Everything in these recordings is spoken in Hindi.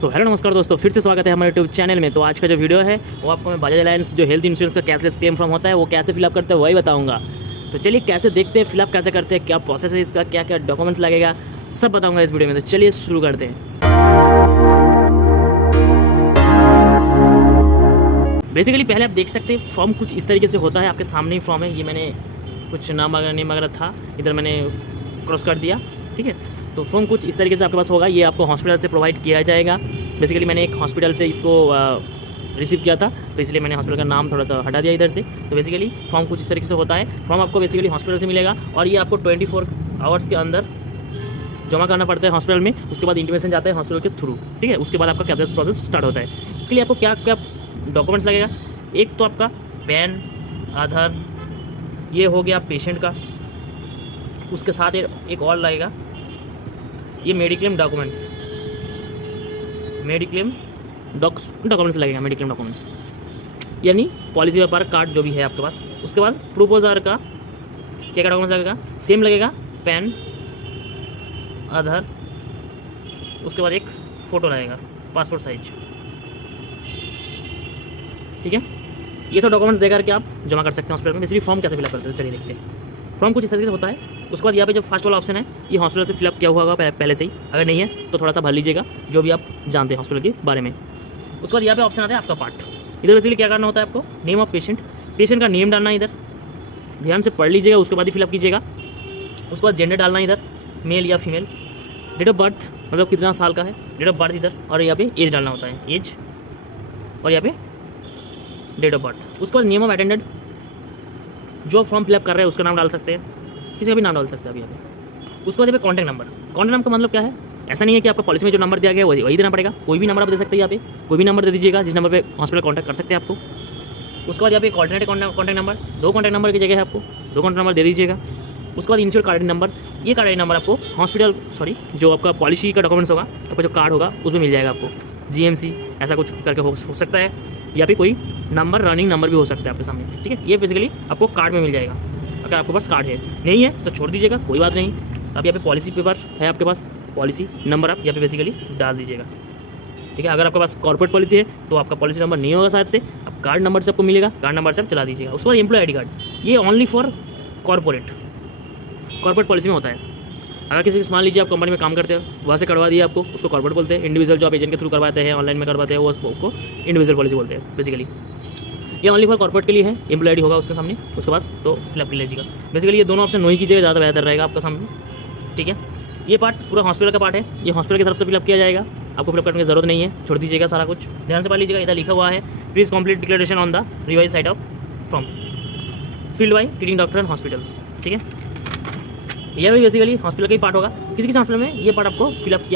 तो हेलो नमस्कार दोस्तों, फिर से स्वागत है हमारे यूट्यूब चैनल में। तो आज का जो वीडियो है वो आपको मैं बजाज अलायंस जो हेल्थ इंश्योरेंस का कैशलेस क्लेम फॉर्म होता है वो कैसे फिलअप करते हैं वही बताऊंगा। तो चलिए कैसे देखते हैं, फिलअप कैसे करते हैं, क्या प्रोसेस है इसका, क्या क्या डॉक्यूमेंट्स लगेगा, सब बताऊंगा इस वीडियो में। तो चलिए शुरू करते हैं। बेसिकली पहले आप देख सकते हैं फॉर्म कुछ इस तरीके से होता है, आपके सामने ही फॉर्म है। ये मैंने कुछ नाम वगैरह था, इधर मैंने क्रॉस कर दिया, ठीक है। तो फॉर्म कुछ इस तरीके से आपके पास होगा। ये आपको हॉस्पिटल से प्रोवाइड किया जाएगा। बेसिकली मैंने एक हॉस्पिटल से इसको रिसीव किया था, तो इसलिए मैंने हॉस्पिटल का नाम थोड़ा सा हटा दिया इधर से। तो बेसिकली फॉर्म कुछ इस तरीके से होता है। फॉर्म आपको बेसिकली हॉस्पिटल से मिलेगा और ये आपको 24 आवर्स के अंदर जमा करना पड़ता है हॉस्पिटल में। उसके बाद इंटीमेशन जाता है हॉस्पिटल के थ्रू, ठीक है। उसके बाद आपका कैशलेस प्रोसेस स्टार्ट होता है। इसके लिए आपको क्या क्या डॉक्यूमेंट्स लगेगा, एक तो आपका पैन, आधार, ये हो गया पेशेंट का। उसके साथ एक और लगेगा, ये मेडिक्लेम डॉक्यूमेंट्स, मेडिक्लेम डॉक्यूमेंट्स लगेगा, मेडिक्लेम डॉक्यूमेंट्स यानी पॉलिसी व्यापार कार्ड जो भी है आपके पास। उसके बाद प्रोपोजर का क्या क्या डॉक्यूमेंट्स लगेगा, सेम लगेगा, पैन, आधार, उसके बाद एक फ़ोटो लगेगा पासपोर्ट साइज, ठीक है। ये सब डॉक्यूमेंट्स देकर के आप जमा कर सकते हैं हॉस्पिटल में। बेसिकली फॉर्म कैसे फिलअप करते हैं चलिए देखते हैं। फॉर्म कुछ इस तरीके से होता है। उसके बाद यहाँ पे जब फर्स्ट वाला ऑप्शन है, ये हॉस्पिटल से फिलअप किया हुआ होगा पहले से ही। अगर नहीं है तो थोड़ा सा भर लीजिएगा, जो भी आप जानते हैं हॉस्पिटल के बारे में। उसके बाद यहाँ पे ऑप्शन आता है आपका पार्ट। इधर बेसिकली क्या करना होता है आपको, नेम ऑफ पेशेंट, पेशेंट का नेम डालना है इधर, ध्यान से पढ़ लीजिएगा, उसके बाद ही फिलअप कीजिएगा। उसके बाद जेंडर डालना है इधर, मेल या फीमेल, डेट ऑफ बर्थ मतलब कितना साल का है, डेट ऑफ बर्थ इधर, और यहाँ पे एज डालना होता है, एज, और यहाँ पे डेट ऑफ बर्थ। उसके बाद नेम ऑफ अटेंडेंट, जो फॉर्म फिलअप कर रहे हैं उसका नाम डाल सकते हैं, किसी का भी नाम डाल सकते हैं अभी यहाँ पे। उसके बाद यहाँ पे कॉन्टैक्ट नंबर। कॉन्टैक्ट नंबर का मतलब क्या है, ऐसा नहीं है कि आपका पॉलिसी में जो नंबर दिया गया है वही देना पड़ेगा। कोई भी नंबर आप दे सकते हैं, यहाँ पे कोई भी नंबर दे दीजिएगा जिस नंबर पे हॉस्पिटल कॉन्टैक्ट कर सकते हैं आपको। उसके बाद यहाँ पे alternate contact number, 2 contact number की जगह है, आपको 2 कॉन्टैक्ट नंबर दे दीजिएगा। उसके बाद इंश्योर कार्ड नंबर, ये कार्ड नंबर आपको हॉस्पिटल जो आपका पॉलिसी का डॉक्यूमेंट्स होगा, आपका जो कार्ड होगा उसमें मिल जाएगा आपको। GMC ऐसा कुछ करके हो सकता है, या फिर कोई नंबर, रनिंग नंबर भी हो सकता है आपके सामने, ठीक है। ये बेसिकली आपको कार्ड में मिल जाएगा अगर आपके पास कार्ड है। नहीं है तो छोड़ दीजिएगा, कोई बात नहीं। अब यहाँ पे पॉलिसी पेपर है आपके पास, पॉलिसी नंबर आप यहाँ पे बेसिकली डाल दीजिएगा, ठीक है। अगर आपके पास कॉर्पोरेट पॉलिसी है तो आपका पॉलिसी नंबर नहीं होगा शायद से, अब कार्ड नंबर से आपको मिलेगा, कार्ड नंबर से आप चला दीजिएगा। उसके बाद एम्प्लॉय ID कार्ड, ये ओनली फॉर कॉर्पोरेट पॉलिसी में होता है। अगर किसी मान लीजिए आप कंपनी में काम करते हो, वहाँ से करवा दिया आपको, उसको कॉर्पोरेट बोलते हैं। इंडिविजुअल जो आप एजेंट के थ्रू करवाते हैं, ऑनलाइन में करवाते हैं, वो उसको इंडिविजुअल पॉलिसी बोलते हैं बेसिकली। ये ओनली फॉर कॉर्पोरेट के लिए है। एम्प्लॉय ID होगा उसके सामने, उसके पास तो फिलअप कर लीजिएगा। बेसिकली ये दोनों ऑप्शन नहीं कीजिएगा, ज़्यादा बेहतर रहेगा आपका सामने, ठीक है। ये पार्ट पूरा हॉस्पिटल का पार्ट है, ये हॉस्पिटल की तरफ से फिलअप किया जाएगा, आपको फिलअप करने की जरूरत नहीं है, छोड़ दीजिएगा सारा कुछ। ध्यान से पढ़ लीजिएगा, इधर लिखा हुआ है please complete declaration on the revise side of form field by treating doctor and hospital, ठीक है। यह भी बेसिकली हॉस्पिटल का ही पार्ट होगा। किसी किसी हॉस्पिटल में ये पार्ट आपको फिलअप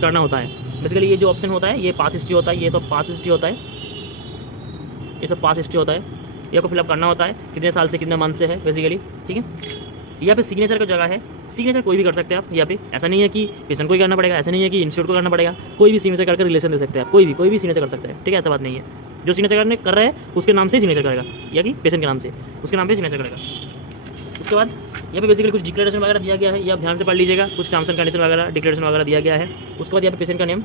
करना होता है। बेसिकली ये जो ऑप्शन होता है, ये पास हिस्ट्री होता है, ये सब पास हिस्ट्री होता है, ये सब पास हिस्ट्री होता है, ये आपको फिलअप करना होता है, कितने साल से कितने मंथ से है बेसिकली, ठीक है। यहाँ पे सिग्नेचर का जगह है, सिग्नेचर कोई भी कर सकते हैं आप यहाँ पे। ऐसा नहीं है कि पेशेंट को ही करना पड़ेगा, ऐसा नहीं है कि इंस्टीट्यूट को करना पड़ेगा, कोई भी सिग्नेचर करके रिलेशन दे सकते हैं आप, कोई भी सिग्नेचर कर सकते हैं, ठीक है। ऐसा बात नहीं है, जो सिग्नेचर कर रहे हैं उसके नाम से सिग्नेचर करेगा, या कि पेशेंट के नाम से उसके नाम पर सिग्नेचर करेगा। उसके बाद यहाँ पे बेसिकली कुछ डिक्लेरेशन वगैरह दिया गया है, ये आप ध्यान से पढ़ लीजिएगा, कुछ टर्म्स एंड कंडीशन वगैरह, डिक्लेरेशन वगैरह दिया गया है। उसके बाद यहाँ पे पेशेंट का नेम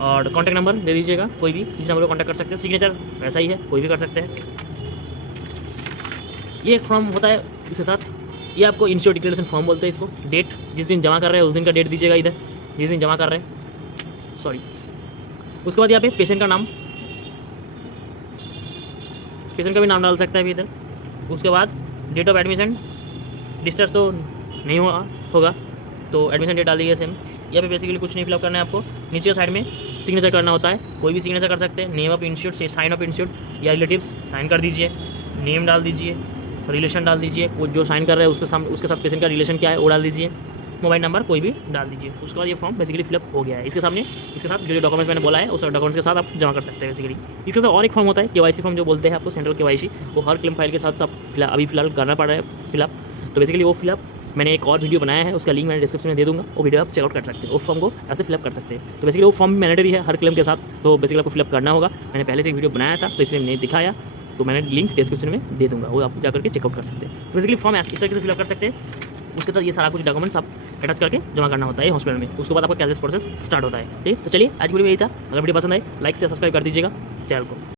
और कॉन्टैक्ट नंबर दे दीजिएगा, कोई भी जिस नंबर को कॉन्टैक्ट कर सकते हैं। सिग्नेचर वैसा ही है, कोई भी कर सकते हैं। ये एक फॉर्म होता है इसके साथ, ये आपको इंश्योर डिक्लेरेशन फॉर्म बोलते हैं इसको। डेट जिस दिन जमा कर रहे हैं उस दिन का डेट दीजिएगा इधर, जिस दिन जमा कर रहे हैं, सॉरी। उसके बाद यहाँ पे पेशेंट का नाम, पेशेंट का भी नाम डाल सकता है अभी इधर। उसके बाद डेट ऑफ एडमिशन, डिस्चार्ज तो नहीं होगा तो एडमिशन डेट डाल दीजिए सेम। यहाँ पे बेसिकली कुछ नहीं फिलअप करना है आपको। नीचे साइड में सिग्नेचर करना होता है, कोई भी सिग्नेचर कर सकते हैं। Name of institute, sign of institute या रिलेटिव्स साइन कर दीजिए, नेम डाल दीजिए, रिलेशन डाल दीजिए, वो जो साइन कर रहे हैं उसके साथ पेशेंट का रिलेशन क्या है वो डाल दीजिए, मोबाइल नंबर कोई भी डाल दीजिए। उसके बाद ये फॉर्म बेसिकली फिलअप हो गया है। इसके साथ जो डॉक्यूमेंट्स मैंने बोला है उस डॉक्यूमेंट्स के साथ आप जमा कर सकते हैं बेसिकली। इसके साथ और एक फॉर्म होता है KYC फॉर्म जो बोलते हैं आपको, सेंट्रल KYC, वो हर क्लेम फाइल के साथ आप अभी फिलहाल करना पड़ रहा है फिलअप। तो बेसिकली वो फिलअप मैंने एक और वीडियो बनाया है, उसका लिंक मैंने डिस्क्रिप्शन में दे दूँगा, वो वीडियो आप चेकआउट कर सकते हैं। उस फॉर्म को ऐसे फिलअप कर सकते हैं। तो बेसिकली वो फॉर्म मैंडेटरी है हर क्लेम के साथ, तो बेसिकली आपको फिलअप करना होगा। मैंने पहले से एक वीडियो बनाया था तो इसलिए नहीं दिखाया, तो मैंने लिंक डिस्क्रिप्शन में दे दूँगा, वो आप जाकर के चेकआउट कर सकते हैं। तो बेसिकली फॉर्म इस तरीके से फिलअप कर सकते हैं। उसके बाद ये सारा कुछ डॉक्यूमेंट्स आप अटैच करके जमा करना होता है हॉस्पिटल में। उसके बाद आपका कैशलेस प्रोसेस स्टार्ट होता है। ठीक, तो चलिए आज वीडियो में यही था। अगर वीडियो पसंद आए लाइक से सब्सक्राइब कर दीजिएगा चैनल को।